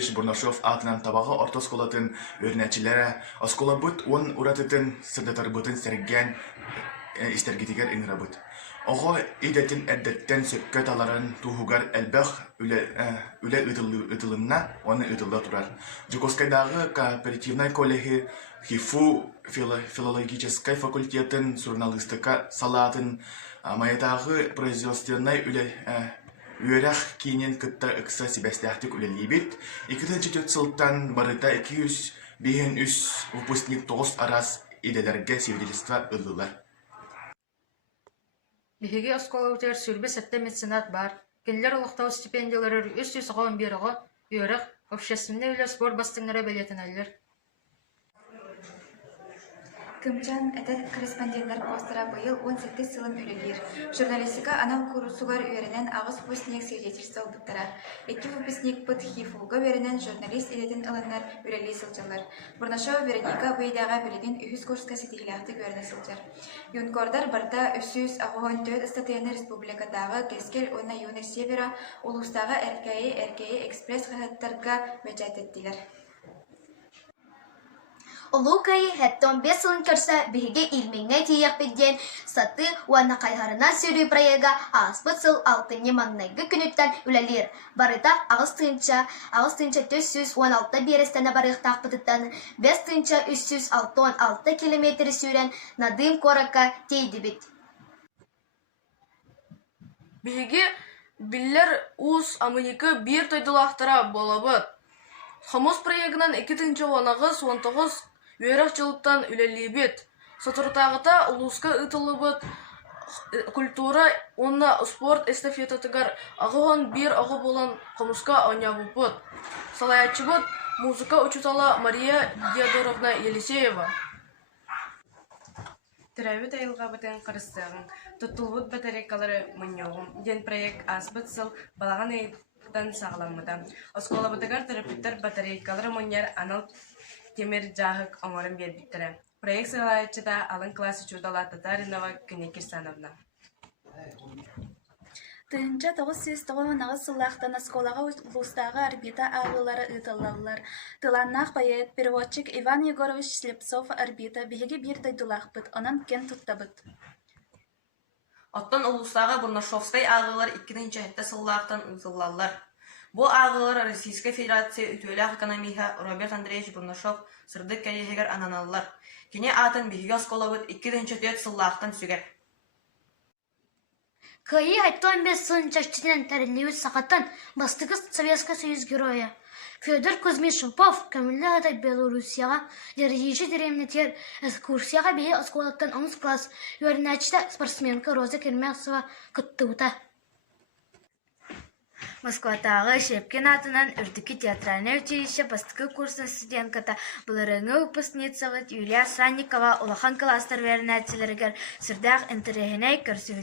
Андреевич Бурнашов атынан табағы орта сколатын өрнәчілері, оскола бұд он ұратытын сырдатар бұтын сәрген істергетігер іңірі бұд. Оғы идетін әддеттен сөккет аларын туғығар әлбәқ үлі ұтылымна оны ұтылда тұрар. Жуковскайдағы кооперативнай коллеги ХИФУ филологическай факультетін журналистика салатын маятағы производственнай үйерәқ кейінен күтті ұқса себәстәқтік үлелей бет. 2004 сылттан барыта 200 выпускник 9 арас иделерге свидетельство ұлылар. Биһиги оскола утер сүрбе сетте меценат бар. Кенлер олықтау стипендиялары 311-ға үйерәқ общественный үлі спорт бастыңнары белетінәлер. Кымчан әтәт корреспондентлар постара быйыл 18 сылым үлелер. Журналистика анал курсугар үйерінен ағыз выпускник свидетельство ұлбыттара. 2 выпускник пыт хифулга үйерінен журналист edетін ылыннар үрелі сылчалар. Бурнашова Вероника быйдаға білеген 300 курска сетихилақты үйеріне сылчар. Юнкордар барда 304 статияны республикадағы кескел ойна юны севера улустағы әркейі экспресс қағаттарға мәчәт еттілер. Олукай хэттон 5 сылын көрсі бігі илмеңе тияқ бедден саты уанна қайғарына сүйрі проега аспыт сыл 6-не маңнайғы күніттен үләлер. Барыта ағыз тыынча 416 берестені барықтақ бұтыттан 5 тыынча 316 километр сүйрен надым коракка тейді бет. Бігі биллер уз амыникы бір тойдылақтыра болабыд. Хамос проегынан 2-тынча ванағыз 19 Үйерек жылыптан үлелейбет. Сатыртағыта улуска ұтылыбыт культура, онна спорт эстафетатыгар ағыған бір ағы болан қомыска ойнабыпыт. Салаячыбыт музыка учутала Мария Диадоровна Елисеева. Тірәуіт айылға бұтын қырыстығын, тұттылбыт батарейкалары мұньоғым. Ден проект асбыт сыл балаған айыптан сағыламыда. Оскола бұтығар терапевтер батарейкалары мұньяр анал темір жағық оңырын бербіттірі. Проект сығылайчыда алын классы чудала Татаринова Күне Кирсановна. Тыынча 909 сыллақтан осколаға ұлыстағы орбита ағылары ұтылалар. Тыланнақ поэт, переводчик Иван Егорович Слепцов орбита бігіге бір дойдулақ бұд, онан кен тұттабыд. Оттон ұлыстағы Бурнашовскай ағылар 2-ші сыллақтан ұтылалар. Бұл ағылар Российская Федерация үтөлі экономика Роберт Андреевич Бурнашов сырдық кәйегер ананалар. Кене атын бігі осколабыд 2-4 сыллақтан сүгер. Кайы 15 сылын чаштинен тәрілеуі сақаттан бастығыз Советский Союз героя. Федор Кузьмич Шумпов көмілі ғадай Белорусияға дәрежейші дәремнетер экскурсияға бейі осколаттан 10 класс өрінәчті спортсменка Роза Кермесова күттіута. Москватағы Шепкин атынан үрдікі театральное училище бастықы курсын студентката бұларыңы выпускницавыд Юлия Санникова улахан кластар верінәтселергер сүрдәқ интерегеней көрсі